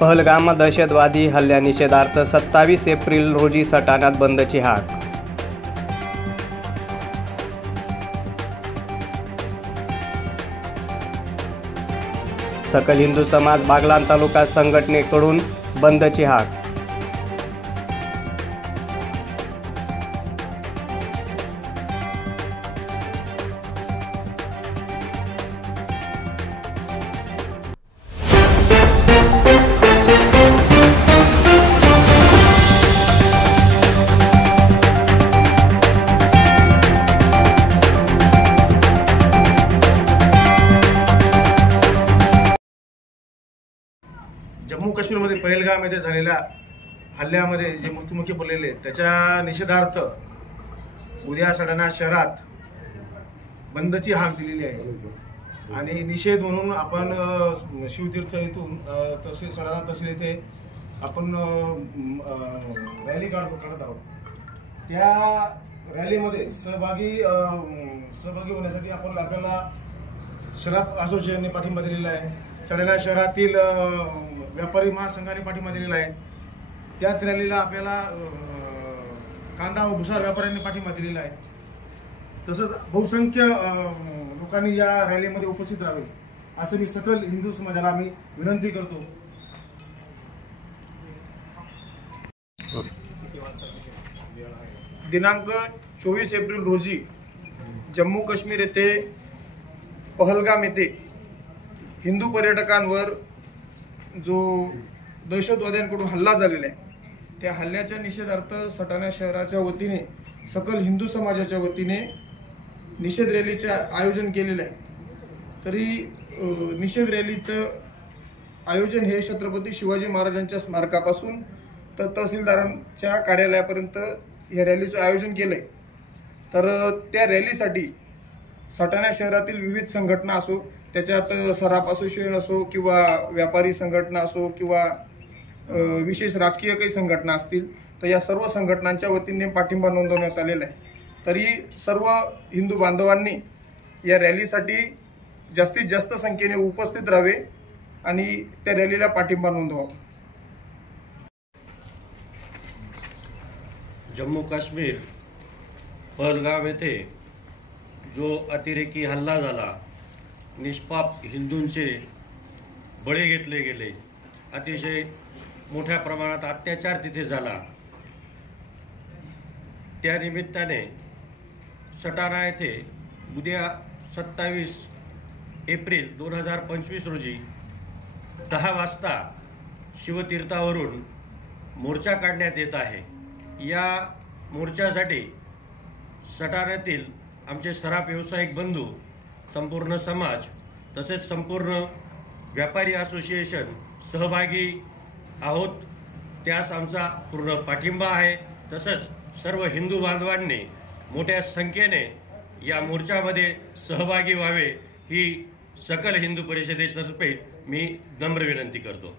पहलगाम दहशतवादी हल्ल्यानिषेधार्थ 27 एप्रिल रोजी सटाण्यात बंदची हाक. सकल हिंदू समाज बागलाण तालुका संघटनेकडून बंदची हाक. जम्मू काश्मीरमध्ये पहलगाम येथे झालेल्या हल्ल्यामध्ये जे मृत्युमुखी पडलेले त्याच्या निषेधार्थ उद्या सटाणा शहरात बंदची हाक दिलेली आहे. आणि निषेध म्हणून आपण शिवतीर्थ येथून तहसील सटाणा तहसील येथे आपण रॅली काढत आहोत. त्या रॅलीमध्ये सहभागी होण्यासाठी आपल्याला शराब असोसिएशनने पाठिंबा दिलेला आहे. सटाणा शहरातील व्यापारी महासंघाने पाठिंबा दिलेला आहे. त्याच रॅलीला आपल्याला कांदा व भुसार व्यापाऱ्यांनी पाठिंबा दिलेला आहे. तसंच बहुसंख्य लोकांनी या रॅलीमध्ये उपस्थित राहावे असं मी सकल हिंदू समाजाला मी विनंती करतो. दिनांक 24 एप्रिल रोजी जम्मू काश्मीर येथे पहलगाम येथे हिंदू पर्यटकांवर जो दहशतवाद्यांकडून हल्ला झालेला आहे त्या हल्ल्याच्या निषेधार्थ सटाणा शहराच्या वतीने सकल हिंदू समाजाच्या वतीने निषेध रॅलीचे आयोजन केलेले आहे. तरी निषेध रॅलीचं आयोजन हे छत्रपती शिवाजी महाराजांच्या स्मारकापासून तर तहसीलदारांच्या कार्यालयापर्यंत या रॅलीचं आयोजन केलं आहे. तर त्या रॅलीसाठी सटाणा शहरातील विविध संघटना असो, त्याच्यात सराफ असोसिएशन असो किंवा व्यापारी संघटना असो किंवा विशेष राजकीय काही संघटना असतील तर या सर्व संघटनांच्या वतीने पाठिंबा नोंदवण्यात आलेला आहे. तरी सर्व हिंदू बांधवांनी या रॅलीसाठी जास्तीत जास्त संख्येने उपस्थित राहावे आणि त्या रॅलीला पाठिंबा नोंदवावा. जम्मू काश्मीर पहलगाम येथे जो अतिरेकी हल्ला झाला, निष्पाप हिंदूंचे बळी घेतले गेले, अतिशय मोठ्या प्रमाणात अत्याचार तिथे झाला. त्या निमित्ताने सटाणा येथे उद्या 27 एप्रिल 2025 रोजी 10 वाजता शिवतीर्थावरून मोर्चा काढण्यात येत आहे. या मोर्चासाठी सटाण्यातील आमचे सराफ व्यावसायिक बंधू, संपूर्ण समाज तसेच संपूर्ण व्यापारी असोसिएशन सहभागी आहोत. त्यास आमचा पूर्ण पाठिंबा आहे. तसंच सर्व हिंदू बांधवांनी मोठ्या संख्येने या मोर्चामध्ये सहभागी व्हावे ही सकल हिंदू परिषदेतर्फे मी नम्र विनंती करतो.